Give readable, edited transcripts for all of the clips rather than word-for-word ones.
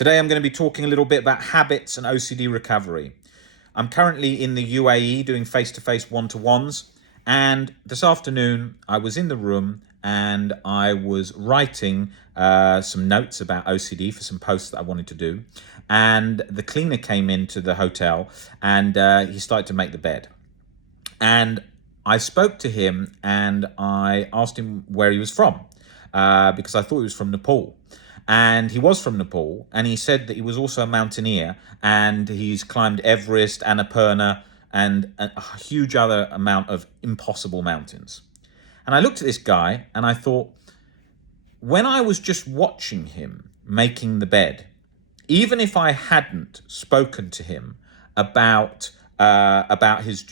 Today I'm going to be talking a little bit about habits and OCD recovery. I'm currently in the UAE doing face-to-face one-to-ones, and this afternoon I was in the room and I was writing some notes about OCD for some posts that I wanted to do, and the cleaner came into the hotel and he started to make the bed. And I spoke to him and I asked him where he was from because I thought he was from Nepal. And he was from Nepal, and he said that he was also a mountaineer, and he's climbed Everest, Annapurna, and a huge other amount of impossible mountains. And I looked at this guy and I thought, when I was just watching him making the bed, even if I hadn't spoken to him about his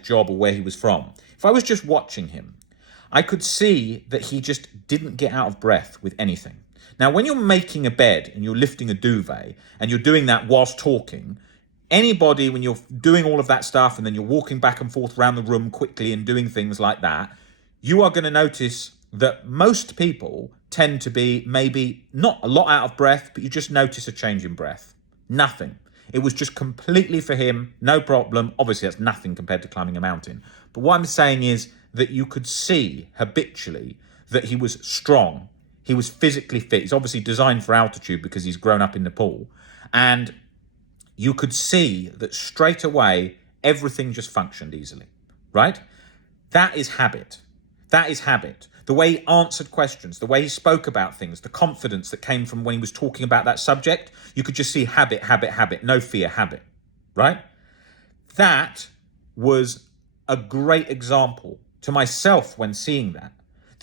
job or where he was from, if I was just watching him, I could see that he just didn't get out of breath with anything. Now, when you're making a bed and you're lifting a duvet and you're doing that whilst talking, anybody, when you're doing all of that stuff and then you're walking back and forth around the room quickly and doing things like that, you are going to notice that most people tend to be maybe not a lot out of breath, but you just notice a change in breath. Nothing. It was just completely for him, no problem. Obviously, that's nothing compared to climbing a mountain. But what I'm saying is that you could see habitually that he was strong. He was physically fit. He's obviously designed for altitude because he's grown up in Nepal. And you could see that straight away, everything just functioned easily, right? That is habit. That is habit. The way he answered questions, the way he spoke about things, the confidence that came from when he was talking about that subject, you could just see habit, habit, habit, no fear, habit, right? That was a great example to myself when seeing that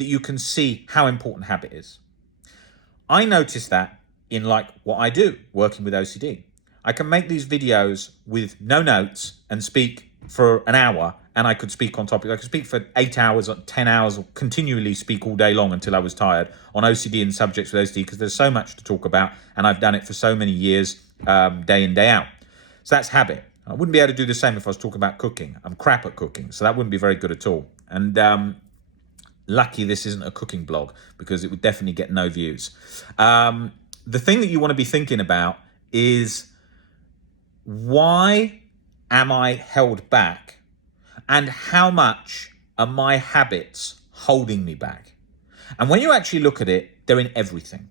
you can see how important habit is. I noticed that in like what I do, working with OCD. I can make these videos with no notes and speak for an hour, and I could speak on topics. I could speak for 8 hours or 10 hours, or continually speak all day long until I was tired on OCD and subjects with OCD, because there's so much to talk about, and I've done it for so many years, day in, day out. So that's habit. I wouldn't be able to do the same if I was talking about cooking. I'm crap at cooking, so that wouldn't be very good at all. And lucky this isn't a cooking blog, because it would definitely get no views. The thing that you want to be thinking about is, why am I held back? And how much are my habits holding me back? And when you actually look at it, they're in everything.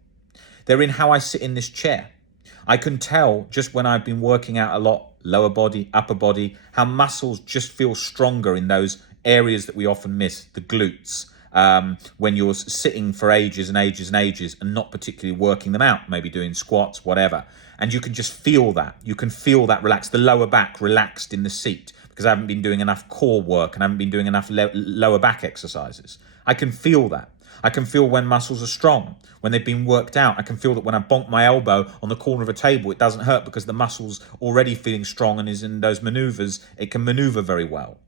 They're in how I sit in this chair. I can tell just when I've been working out a lot, lower body, upper body, how muscles just feel stronger in those areas that we often miss, the glutes. When you're sitting for ages and ages and ages and not particularly working them out, maybe doing squats, whatever. And you can just feel that. You can feel that relaxed, the lower back relaxed in the seat, because I haven't been doing enough core work and I haven't been doing enough lower back exercises. I can feel that. I can feel when muscles are strong, when they've been worked out. I can feel that when I bonk my elbow on the corner of a table, it doesn't hurt because the muscle's already feeling strong and is in those maneuvers. It can maneuver very well.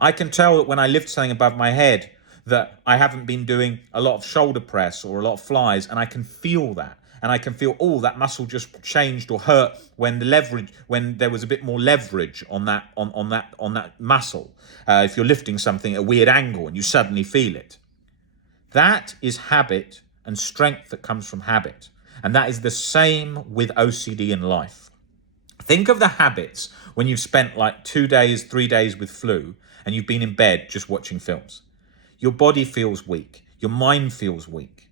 I can tell that when I lift something above my head, that I haven't been doing a lot of shoulder press or a lot of flies, and I can feel that. And I can feel, oh, that muscle just changed or hurt when there was a bit more leverage on that muscle. If you're lifting something at a weird angle and you suddenly feel it. That is habit and strength that comes from habit. And that is the same with OCD in life. Think of the habits when you've spent like 2 days, 3 days with flu and you've been in bed just watching films. Your body feels weak. Your mind feels weak.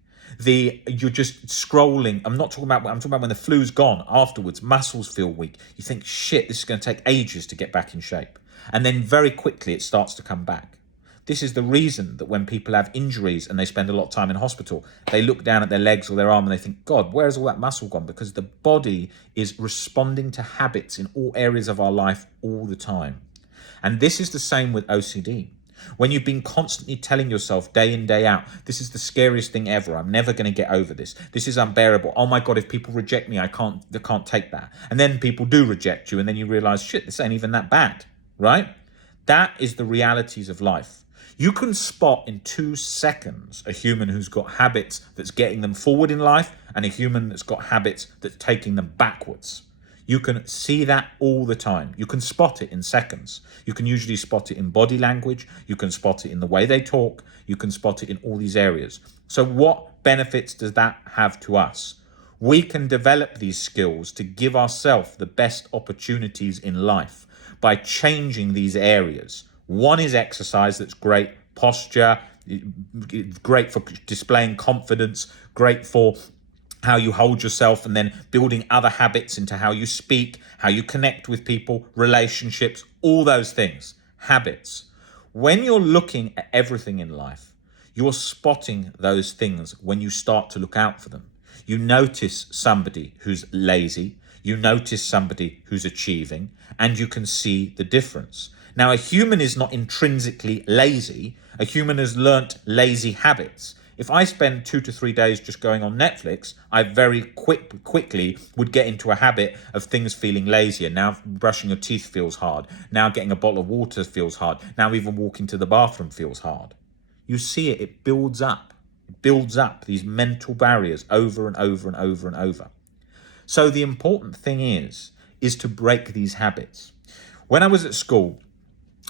You're just scrolling. I'm talking about when the flu's gone. Afterwards, muscles feel weak. You think, shit, this is going to take ages to get back in shape. And then very quickly it starts to come back. This is the reason that when people have injuries and they spend a lot of time in hospital, they look down at their legs or their arm and they think, God, where's all that muscle gone? Because the body is responding to habits in all areas of our life all the time. And this is the same with OCD. When you've been constantly telling yourself day in, day out, this is the scariest thing ever. I'm never going to get over this. This is unbearable. Oh my God, if people reject me, I can't take that. And then people do reject you. And then you realize, shit, this ain't even that bad, right? That is the realities of life. You can spot in 2 seconds a human who's got habits that's getting them forward in life and a human that's got habits that's taking them backwards. You can see that all the time. You can spot it in seconds. You can usually spot it in body language. You can spot it in the way they talk. You can spot it in all these areas. So what benefits does that have to us? We can develop these skills to give ourselves the best opportunities in life by changing these areas. One is exercise, that's great. Posture, great for displaying confidence, great for how you hold yourself, and then building other habits into how you speak, how you connect with people, relationships, all those things, habits. When you're looking at everything in life, you're spotting those things when you start to look out for them. You notice somebody who's lazy, you notice somebody who's achieving, and you can see the difference. Now, a human is not intrinsically lazy. A human has learnt lazy habits. If I spend 2 to 3 days just going on Netflix, I very quickly would get into a habit of things feeling lazier. Now brushing your teeth feels hard. Now getting a bottle of water feels hard. Now even walking to the bathroom feels hard. You see it, it builds up. It builds up these mental barriers over and over and over and over. So the important thing is to break these habits. When I was at school,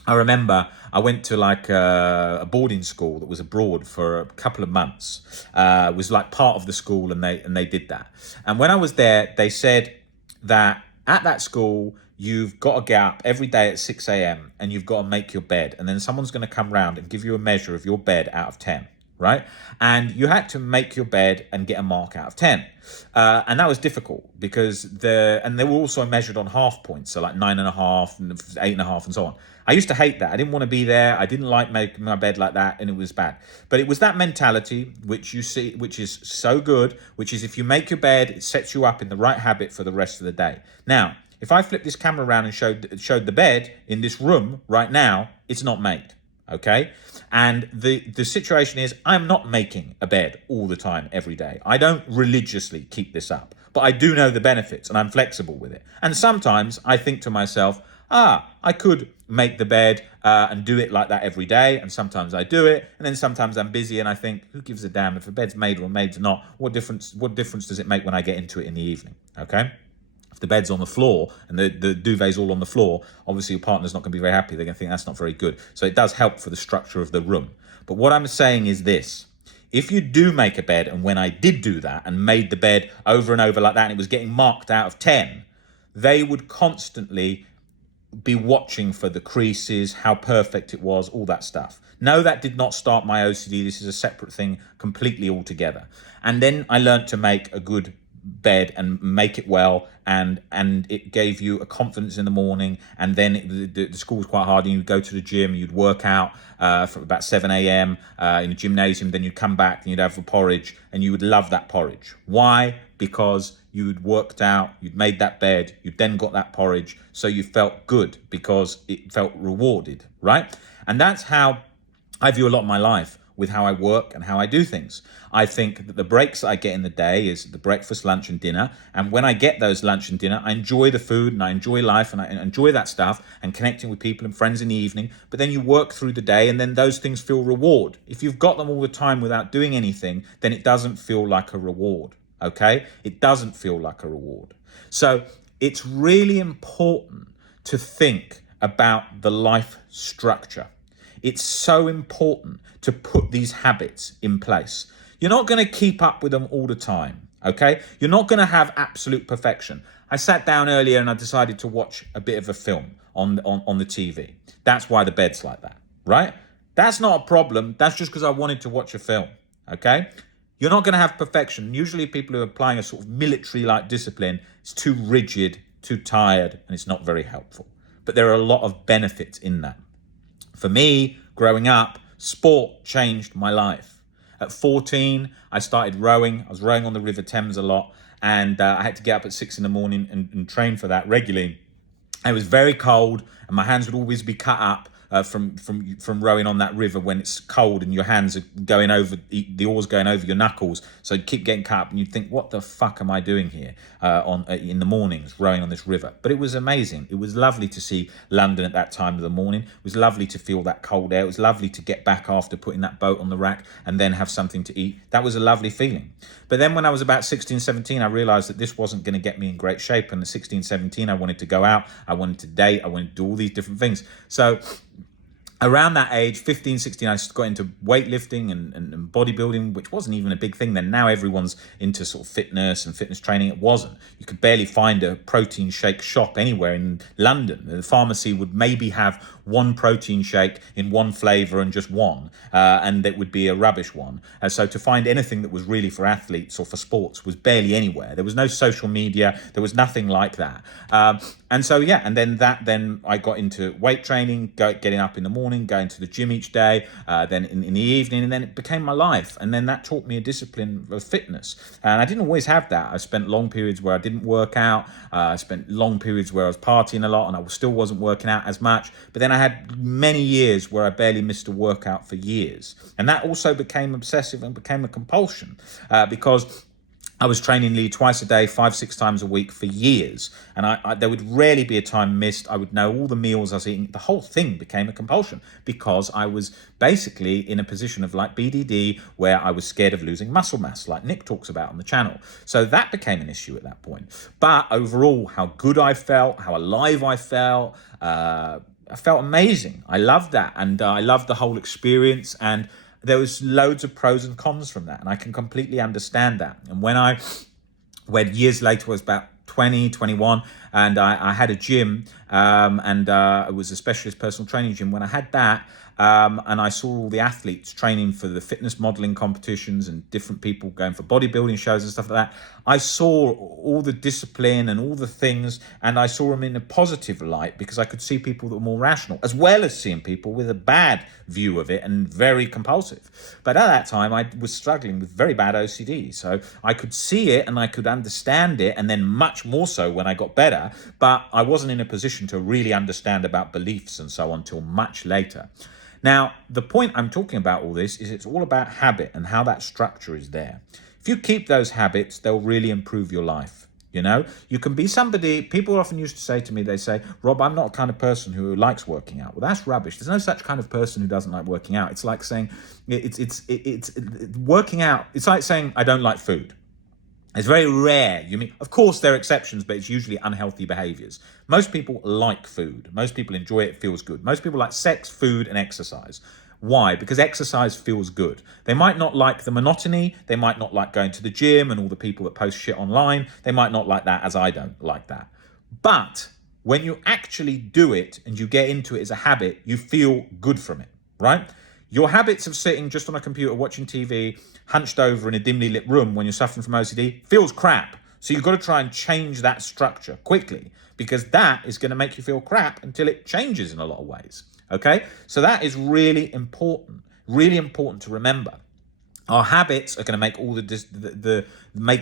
I remember I went to like a boarding school that was abroad for a couple of months. It was like part of the school, and they did that. And when I was there, they said that at that school, you've got to get up every day at 6 a.m. and you've got to make your bed. And then someone's going to come round and give you a measure of your bed out of 10. Right? And you had to make your bed and get a mark out of 10. And that was difficult because they were also measured on half points. So like 9.5 and 8.5 and so on. I used to hate that. I didn't want to be there. I didn't like making my bed like that, and it was bad. But it was that mentality which you see, which is so good, which is if you make your bed, it sets you up in the right habit for the rest of the day. Now, if I flip this camera around and showed the bed in this room right now, it's not made. Okay? And the situation is, I'm not making a bed all the time, every day. I don't religiously keep this up, but I do know the benefits and I'm flexible with it. And sometimes I think to myself, I could make the bed and do it like that every day. And sometimes I do it. And then sometimes I'm busy and I think, who gives a damn if a bed's made or made not? What difference does it make when I get into it in the evening? Okay? If the bed's on the floor and the duvet's all on the floor, obviously your partner's not going to be very happy. They're going to think that's not very good. So it does help for the structure of the room. But what I'm saying is this. If you do make a bed, and when I did do that and made the bed over and over like that, and it was getting marked out of 10, they would constantly be watching for the creases, how perfect it was, all that stuff. No, that did not start my OCD. This is a separate thing completely altogether. And then I learned to make a good bed and make it well, and it gave you a confidence in the morning. And then the school was quite hard, and you'd go to the gym, you'd work out from about 7 a.m. In a gymnasium, then you'd come back and you'd have a porridge, and you would love that porridge. Why? Because you'd worked out, you'd made that bed, you'd then got that porridge, so you felt good because it felt rewarded, right? And that's how I view a lot of my life with how I work and how I do things. I think that the breaks that I get in the day is the breakfast, lunch and dinner. And when I get those lunch and dinner, I enjoy the food and I enjoy life and I enjoy that stuff and connecting with people and friends in the evening. But then you work through the day and then those things feel reward. If you've got them all the time without doing anything, then it doesn't feel like a reward. Okay? It doesn't feel like a reward. So it's really important to think about the life structure. It's so important to put these habits in place. You're not going to keep up with them all the time, okay? You're not going to have absolute perfection. I sat down earlier and I decided to watch a bit of a film on the TV. That's why the bed's like that, right? That's not a problem. That's just because I wanted to watch a film, okay? You're not going to have perfection. Usually people who are applying a sort of military-like discipline, it's too rigid, too tired, and it's not very helpful. But there are a lot of benefits in that. For me, growing up, sport changed my life. At 14, I started rowing. I was rowing on the River Thames a lot, and I had to get up at 6 in the morning and train for that regularly. It was very cold, and my hands would always be cut up from rowing on that river when it's cold and your hands are going over, the oars going over your knuckles. So you'd keep getting cut up and you'd think, what the fuck am I doing here in the mornings rowing on this river? But it was amazing. It was lovely to see London at that time of the morning. It was lovely to feel that cold air. It was lovely to get back after putting that boat on the rack and then have something to eat. That was a lovely feeling. But then when I was about 16, 17, I realized that this wasn't going to get me in great shape. And at 16, 17, I wanted to go out. I wanted to date. I wanted to do all these different things. So around that age, 15, 16, I got into weightlifting and bodybuilding, which wasn't even a big thing then. Now everyone's into sort of fitness and fitness training. It wasn't. You could barely find a protein shake shop anywhere in London. The pharmacy would maybe have one protein shake in one flavour and just one, and it would be a rubbish one. So to find anything that was really for athletes or for sports was barely anywhere. There was no social media. There was nothing like that. And so, yeah, and then I got into weight training, getting up in the morning, going to the gym each day, then in the evening, and then it became my life. And then that taught me a discipline of fitness. And I didn't always have that. I spent long periods where I didn't work out. I spent long periods where I was partying a lot and I still wasn't working out as much. But then I had many years where I barely missed a workout for years. And that also became obsessive and became a compulsion because I was training nearly twice a day, 5-6 times a week for years. And there would rarely be a time missed. I would know all the meals I was eating. The whole thing became a compulsion because I was basically in a position of like BDD where I was scared of losing muscle mass, like Nick talks about on the channel. So that became an issue at that point. But overall, how good I felt, how alive I felt amazing. I loved that. And I loved the whole experience. And there was loads of pros and cons from that, and I can completely understand that. And when years later, I was about 20, 21, and I had a gym, and it was a specialist personal training gym. When I had that, and I saw all the athletes training for the fitness modeling competitions and different people going for bodybuilding shows and stuff like that, I saw all the discipline and all the things, and I saw them in a positive light because I could see people that were more rational, as well as seeing people with a bad view of it and very compulsive. But at that time, I was struggling with very bad OCD. So I could see it and I could understand it, and then much more so when I got better, but I wasn't in a position to really understand about beliefs and so on until much later. Now, the point I'm talking about all this is it's all about habit and how that structure is there. If you keep those habits, they'll really improve your life. You know, you can be somebody, people often used to say to me, they say, Rob, I'm not the kind of person who likes working out. Well, that's rubbish. There's no such kind of person who doesn't like working out. It's like saying, it's working out. It's like saying, I don't like food. It's very rare. Of course, there are exceptions, but it's usually unhealthy behaviors. Most people like food. Most people enjoy it. It feels good. Most people like sex, food, and exercise. Why? Because exercise feels good. They might not like the monotony. They might not like going to the gym and all the people that post shit online. They might not like that, as I don't like that. But when you actually do it and you get into it as a habit, you feel good from it, right? Your habits of sitting just on a computer watching TV, hunched over in a dimly lit room when you're suffering from OCD, feels crap. So you've got to try and change that structure quickly, because that is going to make you feel crap until it changes in a lot of ways. Okay? So that is really important to remember. Our habits are going to make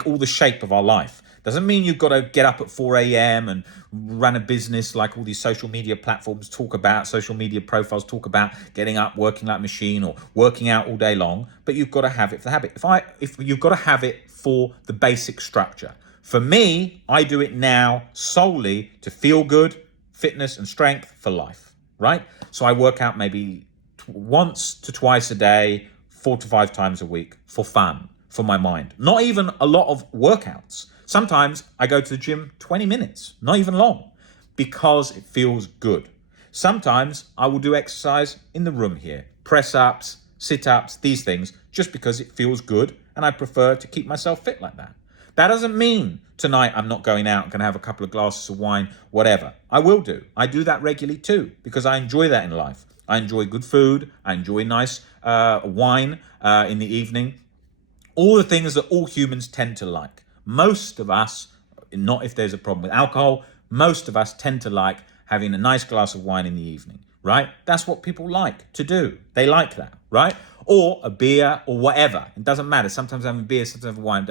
all the shape of our life. Doesn't mean you've got to get up at 4 a.m. and run a business like all these social media platforms talk about, social media profiles talk about getting up, working like a machine or working out all day long, but you've got to have it for the habit. If you've got to have it for the basic structure. For me, I do it now solely to feel good, fitness and strength for life, right? So I work out maybe once to twice a day, 4 to 5 times a week for fun, for my mind. Not even a lot of workouts. Sometimes I go to the gym 20 minutes, not even long, because it feels good. Sometimes I will do exercise in the room here, press-ups, sit-ups, these things, just because it feels good and I prefer to keep myself fit like that. That doesn't mean tonight I'm not going out and going to have a couple of glasses of wine, whatever. I will do. I do that regularly too, because I enjoy that in life. I enjoy good food. I enjoy nice wine in the evening. All the things that all humans tend to like. Most of us, not if there's a problem with alcohol, most of us tend to like having a nice glass of wine in the evening, right? That's what people like to do. They like that, right? Or a beer or whatever. It doesn't matter. Sometimes having beer, sometimes having wine,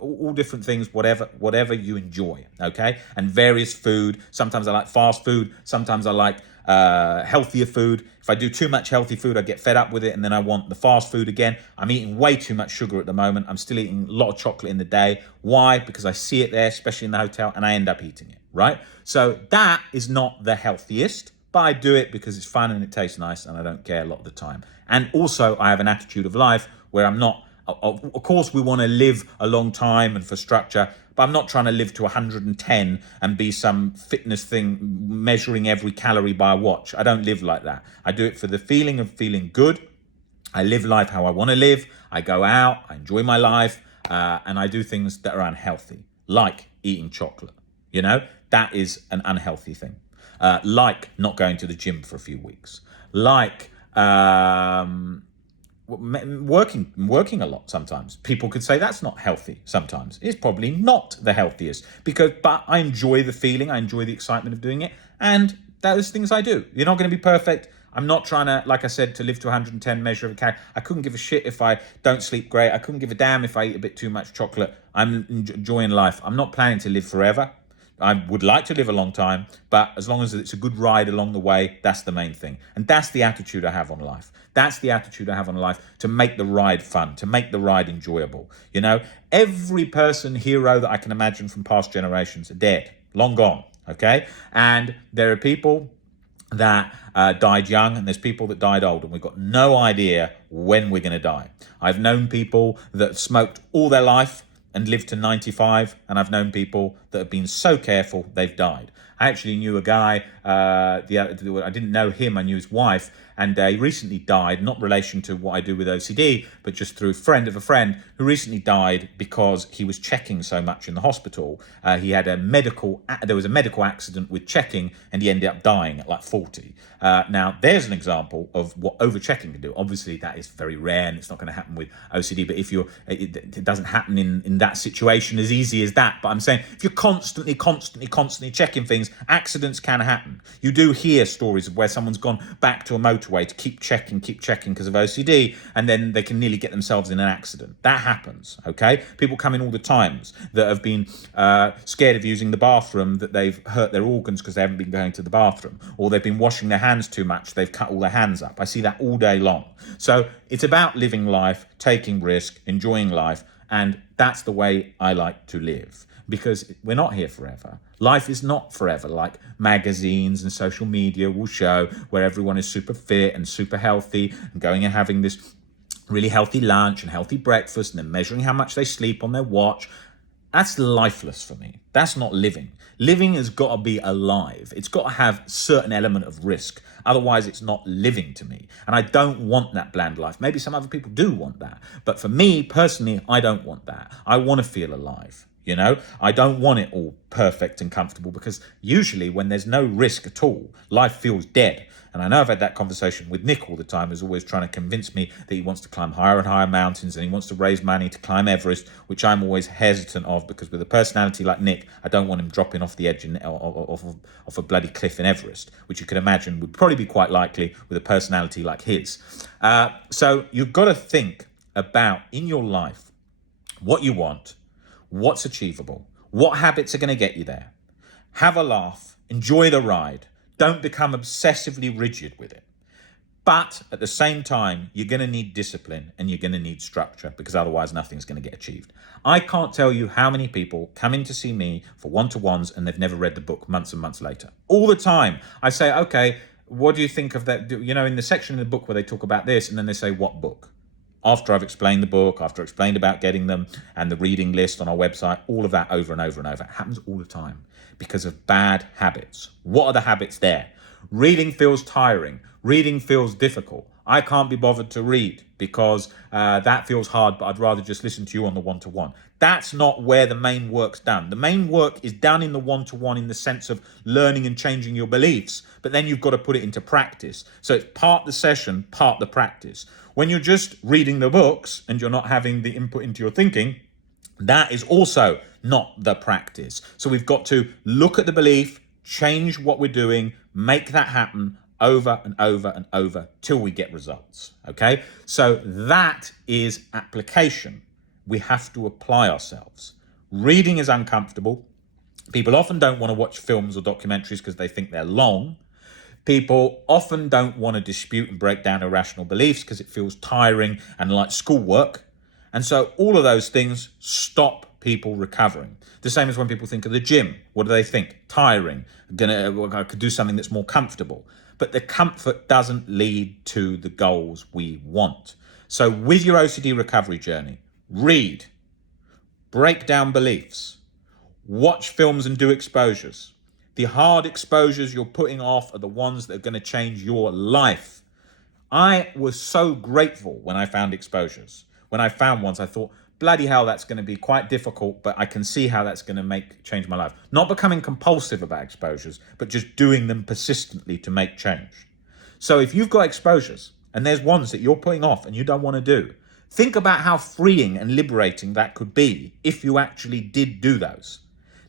all different things, whatever you enjoy, okay? And various food. Sometimes I like fast food. Sometimes I like healthier food. If I do too much healthy food, I get fed up with it and then I want the fast food again. I'm eating way too much sugar at the moment. I'm still eating a lot of chocolate in the day. Why? Because I see it there, especially in the hotel, and I end up eating it, right? So that is not the healthiest, but I do it because it's fun and it tastes nice and I don't care a lot of the time. And also I have an attitude of life where I'm not Of course, we want to live a long time and for structure, but I'm not trying to live to 110 and be some fitness thing measuring every calorie by a watch. I don't live like that. I do it for the feeling of feeling good. I live life how I want to live. I go out, I enjoy my life, and I do things that are unhealthy, like eating chocolate. That is an unhealthy thing. Like not going to the gym for a few weeks, like working a lot. Sometimes people could say that's not healthy. Sometimes it's probably not the healthiest, but I enjoy the feeling, I enjoy the excitement of doing it, and those things I do. You're not going to be perfect. I'm not trying to, like I said, to live to 110 measure of a calorie. I couldn't give a shit if I don't sleep great. I couldn't give a damn if I eat a bit too much chocolate. I'm enjoying life. I'm not planning to live forever. I would like to live a long time, but as long as it's a good ride along the way, that's the main thing. And that's the attitude I have on life. That's the attitude I have on life, to make the ride fun, to make the ride enjoyable. Every hero that I can imagine from past generations are dead, long gone, okay? And there are people that died young, and there's people that died old, and we've got no idea when we're going to die. I've known people that smoked all their life and lived to 95, and I've known people that have been so careful they've died. I actually knew a guy, I didn't know him, I knew his wife, and he recently died, not in relation to what I do with OCD, but just through a friend of a friend who recently died because he was checking so much in the hospital. There was a medical accident with checking, and he ended up dying at like 40. Now, there's an example of what over-checking can do. Obviously, that is very rare, and it's not going to happen with OCD, but it doesn't happen in that situation as easy as that. But I'm saying, if you're constantly checking things, accidents can happen. You do hear stories of where someone's gone back to a motorway to keep checking because of OCD, and then they can nearly get themselves in an accident. That happens, okay? People come in all the times that have been scared of using the bathroom, that they've hurt their organs because they haven't been going to the bathroom, or they've been washing their hands too much, they've cut all their hands up. I see that all day long. So it's about living life, taking risk, enjoying life, and that's the way I like to live, because we're not here forever. Life is not forever, like magazines and social media will show, where everyone is super fit and super healthy and going and having this really healthy lunch and healthy breakfast and then measuring how much they sleep on their watch. That's lifeless for me. That's not living. Living has got to be alive. It's got to have a certain element of risk. Otherwise, it's not living to me. And I don't want that bland life. Maybe some other people do want that. But for me, personally, I don't want that. I want to feel alive. I don't want it all perfect and comfortable, because usually when there's no risk at all, life feels dead. And I know I've had that conversation with Nick all the time, who's always trying to convince me that he wants to climb higher and higher mountains and he wants to raise money to climb Everest, which I'm always hesitant of, because with a personality like Nick, I don't want him dropping off the edge off a bloody cliff in Everest, which you can imagine would probably be quite likely with a personality like his. So you've got to think about, in your life, what you want, what's achievable, what habits are going to get you there. Have a laugh, enjoy the ride. Don't become obsessively rigid with it. But at the same time, you're going to need discipline and you're going to need structure, because otherwise nothing's going to get achieved. I can't tell you how many people come in to see me for one-to-ones and they've never read the book months and months later. All the time. I say, okay, what do you think of that? In the section of the book where they talk about this, and then they say, what book? After I've explained the book, after I've explained about getting them and the reading list on our website, all of that over and over and over. It happens all the time because of bad habits. What are the habits there? Reading feels tiring. Reading feels difficult. I can't be bothered to read because that feels hard, but I'd rather just listen to you on the one-to-one. That's not where the main work's done. The main work is done in the one-to-one, in the sense of learning and changing your beliefs, but then you've got to put it into practice. So it's part the session, part the practice. When you're just reading the books and you're not having the input into your thinking, that is also not the practice. So we've got to look at the belief, change what we're doing, make that happen over and over and over till we get results. Okay? So that is application. We have to apply ourselves. Reading is uncomfortable. People often don't want to watch films or documentaries because they think they're long. People often don't want to dispute and break down irrational beliefs because it feels tiring and like schoolwork. And so all of those things stop people recovering. The same as when people think of the gym. What do they think? Tiring. I could do something that's more comfortable. But the comfort doesn't lead to the goals we want. So with your OCD recovery journey, read, break down beliefs, watch films and do exposures. The hard exposures you're putting off are the ones that are going to change your life. I was so grateful when I found exposures. When I found ones, I thought, bloody hell, that's going to be quite difficult, but I can see how that's going to change my life. Not becoming compulsive about exposures, but just doing them persistently to make change. So if you've got exposures and there's ones that you're putting off and you don't want to do, think about how freeing and liberating that could be if you actually did do those.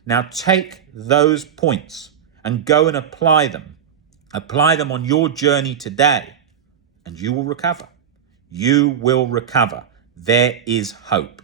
Now take those points and go and apply them. Apply them on your journey today and you will recover. You will recover. There is hope.